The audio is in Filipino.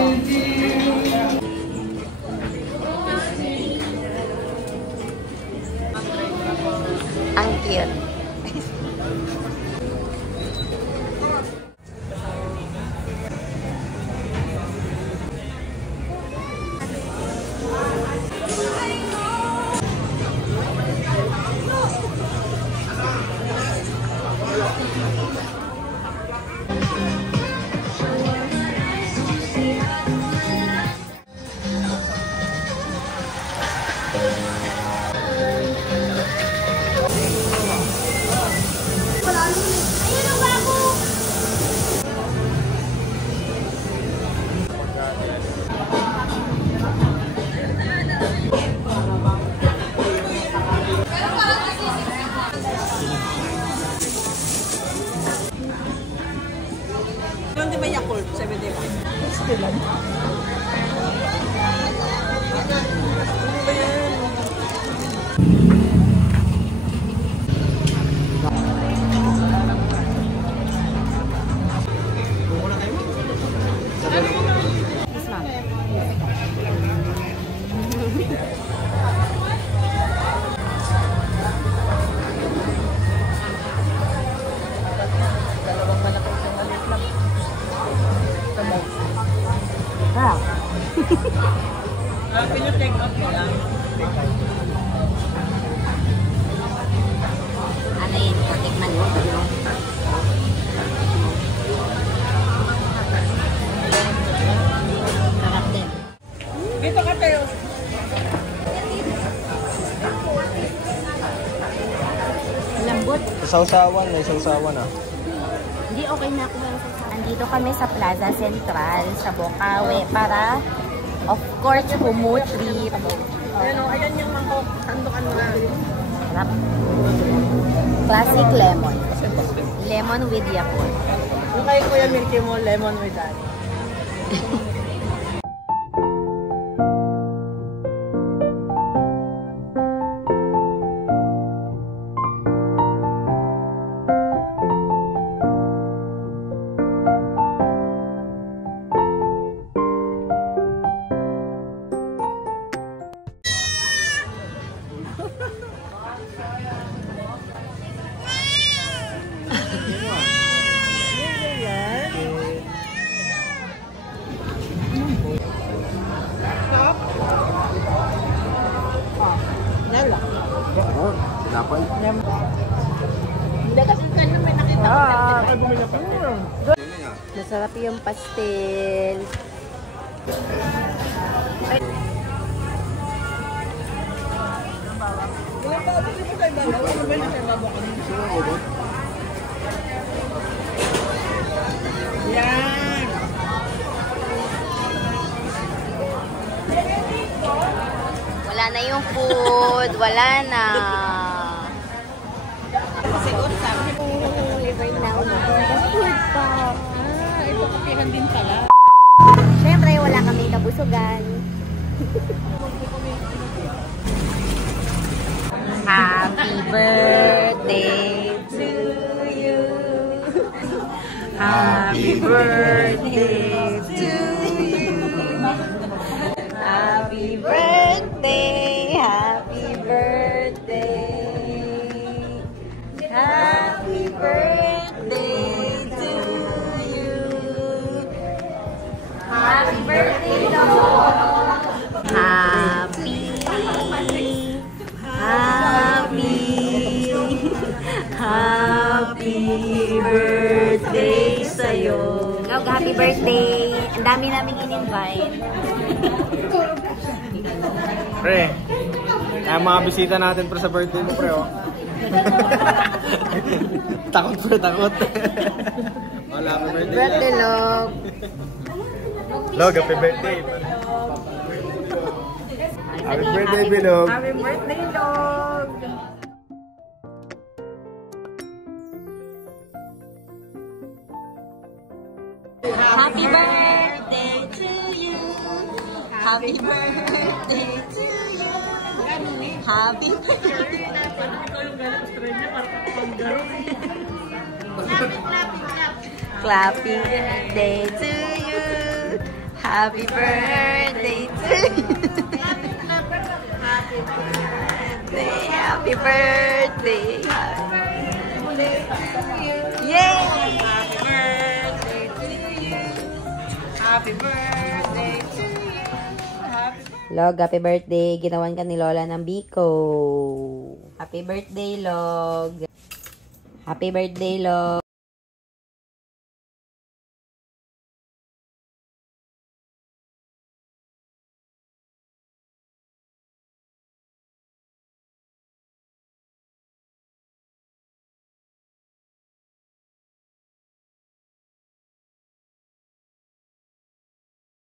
Ang cute. Di ba Yakult? 75. Gusto lang. Ano ba yan? Pinutake out mo lang. Ano yun? Tikman mo? Sarap din. Dito ka tayo. Lambot. Sausawan, may sausawan ah. Hindi, okay na ako. Andito kami sa Plaza Central sa Bocaue para, of course, humutrip. Ayan yung mangkok. Sandukan mo na. Sarap. Classic lemon. Lemon with Yakult. Yung kay Kuya Milky mo, lemon with that. Sinapay? Hindi kasi kanina may nakita ko. Masarap yung pastel. Ilang ba? Ito mo tayo babaw? Ano ba yung tayo babaw? Yan! Wala na yung food. Wala na. Siguro sabi ko. Liver now. Food pa. Ito kapihan din pala. Siyempre, wala kami kabusugan. Happy birthday to you. Happy birthday to you. Happy birthday. Happy birthday. Happy birthday to you. Happy birthday, Lord. Happy birthday sa'yo. Happy birthday. Ang dami naming in-invite. Pre, mga bisita natin pre sa birthday mo pre oh. Takot pre, takot. Wala ka birthday. Birthday, Log. Log, happy birthday. Happy birthday, Bilog. Happy birthday, Log! Happy birthday to you. Happy birthday to you. Happy birthday. Clapping day to you. Happy birthday to you. Happy birthday. Yay! Happy birthday to you. Happy birthday to you. Log, happy birthday. Ginawan ka ni Lola ng biko. Happy birthday, Log. Happy birthday, Log.